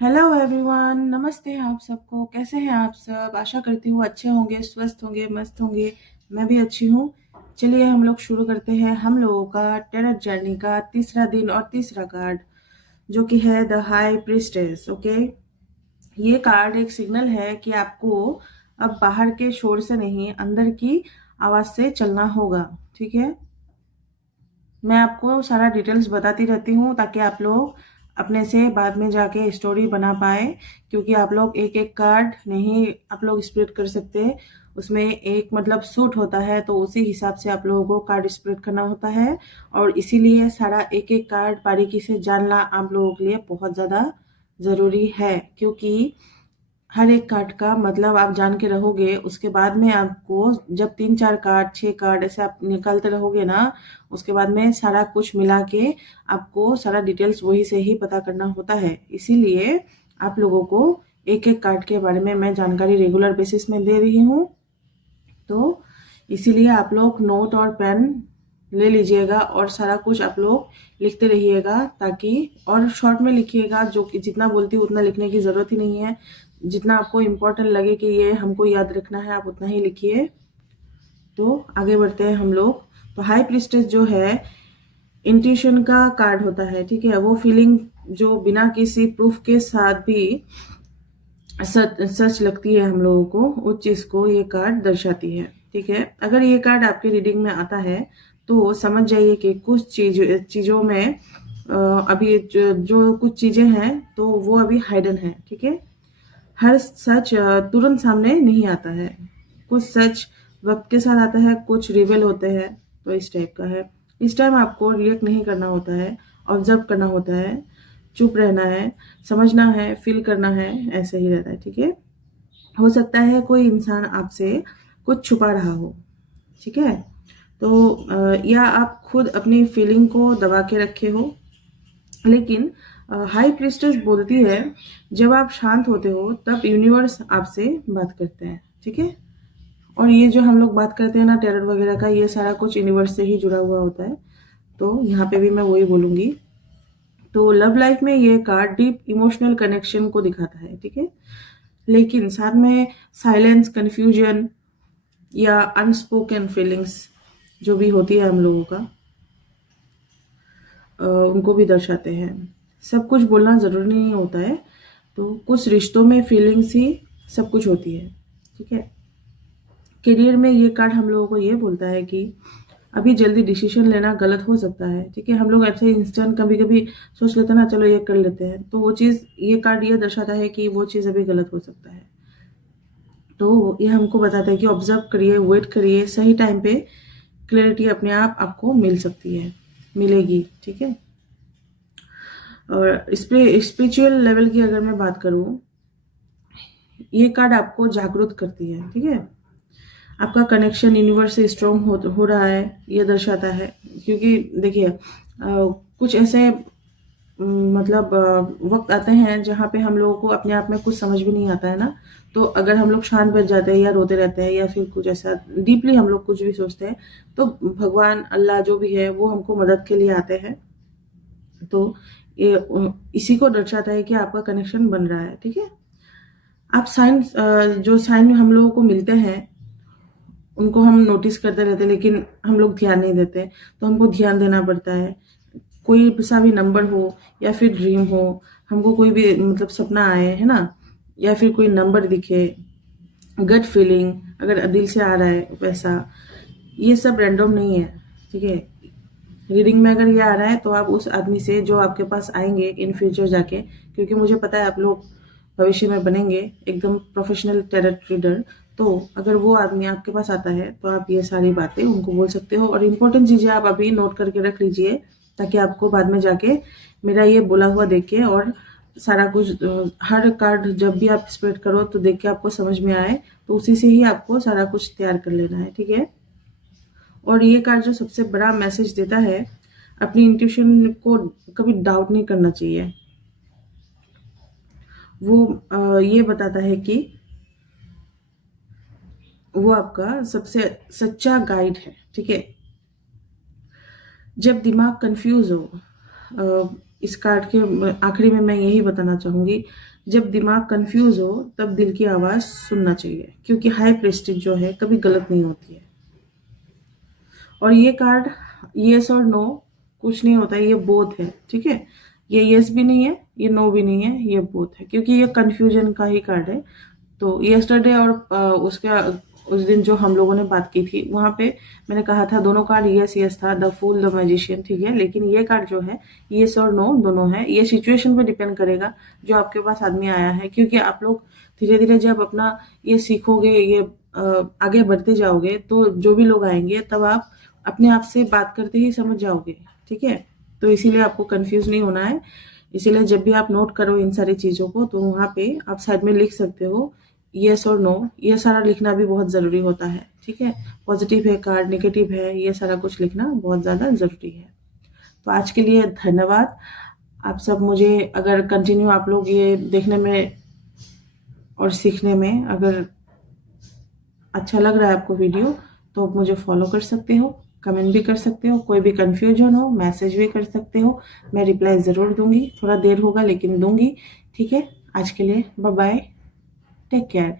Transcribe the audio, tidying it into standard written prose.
Hello everyone, नमस्ते आप सबको। कैसे हैं आप सब? आशा करती हूँ अच्छे होंगे, स्वस्थ होंगे, मस्त होंगे। मैं भी अच्छी हूँ। चलिए हम लोग शुरू करते हैं हम लोगों का टेरर जर्नी का तीसरा दिन और तीसरा कार्ड, जो कि है द हाई प्रीस्टेस। ओके, ये कार्ड एक सिग्नल है कि आपको अब बाहर के शोर से नहीं, अंदर की आवाज से चलना होगा। ठीक है, मैं आपको सारा डिटेल्स बताती रहती हूँ ताकि आप लोग अपने से बाद में जाके स्टोरी बना पाए, क्योंकि आप लोग एक एक कार्ड नहीं आप लोग स्प्लिट कर सकते। उसमें एक मतलब सूट होता है, तो उसी हिसाब से आप लोगों को कार्ड स्प्लिट करना होता है। और इसीलिए सारा एक एक कार्ड बारीकी से जानना आप लोगों के लिए बहुत ज़्यादा ज़रूरी है, क्योंकि हर एक कार्ड का मतलब आप जान के रहोगे, उसके बाद में आपको जब 3 4 कार्ड 6 कार्ड ऐसे आप निकालते रहोगे ना, उसके बाद में सारा कुछ मिला के आपको सारा डिटेल्स वही से ही पता करना होता है। इसीलिए आप लोगों को एक एक कार्ड के बारे में मैं जानकारी रेगुलर बेसिस में दे रही हूँ। तो इसीलिए आप लोग नोट और पेन ले लीजिएगा और सारा कुछ आप लोग लिखते रहिएगा, ताकि और शॉर्ट में लिखिएगा। जो कि जितना बोलती हूँ उतना लिखने की ज़रूरत ही नहीं है। जितना आपको इम्पोर्टेंट लगे कि ये हमको याद रखना है, आप उतना ही लिखिए। तो आगे बढ़ते हैं हम लोग। तो हाई प्रिस्टेस जो है, इंट्यूशन का कार्ड होता है। ठीक है, वो फीलिंग जो बिना किसी प्रूफ के साथ भी सच सच लगती है हम लोगों को, उस चीज को ये कार्ड दर्शाती है। ठीक है, अगर ये कार्ड आपके रीडिंग में आता है तो समझ जाइए कि कुछ चीजों में अभी जो कुछ चीजें हैं तो वो अभी हाइडन है। ठीक है, हर सच तुरंत सामने नहीं आता है। कुछ सच वक्त के साथ आता है, कुछ रिवेल होते हैं। तो इस टाइप का है। इस टाइम आपको रिएक्ट नहीं करना होता है, ऑब्जर्व करना होता है, चुप रहना है, समझना है, फील करना है, ऐसे ही रहता है। ठीक है, हो सकता है कोई इंसान आपसे कुछ छुपा रहा हो। ठीक है, तो या आप खुद अपनी फीलिंग को दबा के रखे हो। लेकिन हाई प्रिस्टेस बोलती है, जब आप शांत होते हो तब यूनिवर्स आपसे बात करते हैं। ठीक है, और ये जो हम लोग बात करते हैं ना टेरर वगैरह का, ये सारा कुछ यूनिवर्स से ही जुड़ा हुआ होता है। तो यहाँ पे भी मैं वही बोलूंगी। तो लव लाइफ में ये कार्ड डीप इमोशनल कनेक्शन को दिखाता है। ठीक है, लेकिन साथ में साइलेंस, कंफ्यूजन या अनस्पोकन फीलिंग्स जो भी होती है हम लोगों का, उनको भी दर्शाते हैं। सब कुछ बोलना ज़रूरी नहीं होता है। तो कुछ रिश्तों में फीलिंग्स ही सब कुछ होती है। ठीक है, करियर में ये कार्ड हम लोगों को ये बोलता है कि अभी जल्दी डिसीजन लेना गलत हो सकता है। ठीक है, हम लोग ऐसे इंस्टेंट कभी कभी सोच लेते हैं ना, चलो ये कर लेते हैं, तो वो चीज़ ये कार्ड ये दर्शाता है कि वो चीज़ अभी गलत हो सकता है। तो ये हमको बताता है कि ऑब्जर्व करिए, वेट करिए, सही टाइम पे क्लैरिटी अपने आप आपको मिल सकती है, मिलेगी। ठीक है, और स्पिरिचुअल लेवल की अगर मैं बात करूं, ये कार्ड आपको जागरूक करती है। ठीक है, आपका कनेक्शन यूनिवर्स से स्ट्रॉन्ग हो रहा है, ये दर्शाता है। क्योंकि देखिए कुछ ऐसे मतलब वक्त आते हैं जहाँ पे हम लोगों को अपने आप में कुछ समझ भी नहीं आता है ना। तो अगर हम लोग शांत बैठ जाते हैं या रोते रहते हैं या फिर कुछ ऐसा डीपली हम लोग कुछ भी सोचते हैं, तो भगवान अल्लाह जो भी है वो हमको मदद के लिए आते हैं। तो ये इसी को दर्शाता है कि आपका कनेक्शन बन रहा है। ठीक है, आप साइन जो साइन हम लोगों को मिलते हैं उनको हम नोटिस करते रहते हैं, लेकिन हम लोग ध्यान नहीं देते। तो हमको ध्यान देना पड़ता है। कोई सा भी नंबर हो या फिर ड्रीम हो, हमको कोई भी मतलब सपना आए है ना, या फिर कोई नंबर दिखे, गट फीलिंग अगर दिल से आ रहा है वैसा, ये सब रैंडम नहीं है। ठीक है, रीडिंग में अगर ये आ रहा है तो आप उस आदमी से जो आपके पास आएंगे इन फ्यूचर जाके, क्योंकि मुझे पता है आप लोग भविष्य में बनेंगे एकदम प्रोफेशनल टैरोट रीडर। तो अगर वो आदमी आपके पास आता है तो आप ये सारी बातें उनको बोल सकते हो, और इम्पोर्टेंट चीज़ें आप अभी नोट करके रख लीजिए, ताकि आपको बाद में जाके मेरा ये बोला हुआ देख के और सारा कुछ हर कार्ड जब भी आप स्प्रेड करो तो देख के आपको समझ में आए, तो उसी से ही आपको सारा कुछ तैयार कर लेना है। ठीक है, और ये कार्ड जो सबसे बड़ा मैसेज देता है, अपनी इंट्यूशन को कभी डाउट नहीं करना चाहिए। वो ये बताता है कि वो आपका सबसे सच्चा गाइड है। ठीक है, जब दिमाग कंफ्यूज हो, इस कार्ड के आखिरी में मैं यही बताना चाहूंगी, जब दिमाग कंफ्यूज हो तब दिल की आवाज सुनना चाहिए, क्योंकि हाई प्रेस्टीज जो है कभी गलत नहीं होती है। और ये कार्ड यस और नो कुछ नहीं होता है, ये बोथ है, ठीक है। ये यस भी नहीं है, ये नो भी नहीं है, ये बोथ है, क्योंकि ये कंफ्यूजन का ही कार्ड है। तो यस्टरडे और उसके उस दिन जो हम लोगों ने बात की थी वहां पे मैंने कहा था दोनों कार्ड यस यस था, द फूल द मैजिशियन, ठीक है। लेकिन ये कार्ड जो है यस और नो दोनों है। ये सिचुएशन पे डिपेंड करेगा जो आपके पास आदमी आया है, क्योंकि आप लोग धीरे धीरे जब अपना ये सीखोगे, ये आगे बढ़ते जाओगे, तो जो भी लोग आएंगे तब आप अपने आप से बात करते ही समझ जाओगे, ठीक है। तो इसीलिए आपको कंफ्यूज नहीं होना है। इसीलिए जब भी आप नोट करो इन सारी चीजों को, तो वहां पे आप साइड में लिख सकते हो यस और नो। ये सारा लिखना भी बहुत जरूरी होता है, ठीक है। पॉजिटिव है कार्ड, नेगेटिव है, ये सारा कुछ लिखना बहुत ज्यादा जरूरी है। तो आज के लिए धन्यवाद। आप सब मुझे अगर कंटिन्यू आप लोग ये देखने में और सीखने में अगर अच्छा लग रहा है आपको वीडियो, तो आप मुझे फॉलो कर सकते हो, कमेंट भी कर सकते हो, कोई भी कंफ्यूजन हो मैसेज भी कर सकते हो, मैं रिप्लाई ज़रूर दूंगी। थोड़ा देर होगा लेकिन दूंगी, ठीक है। आज के लिए बाय बाय, टेक केयर।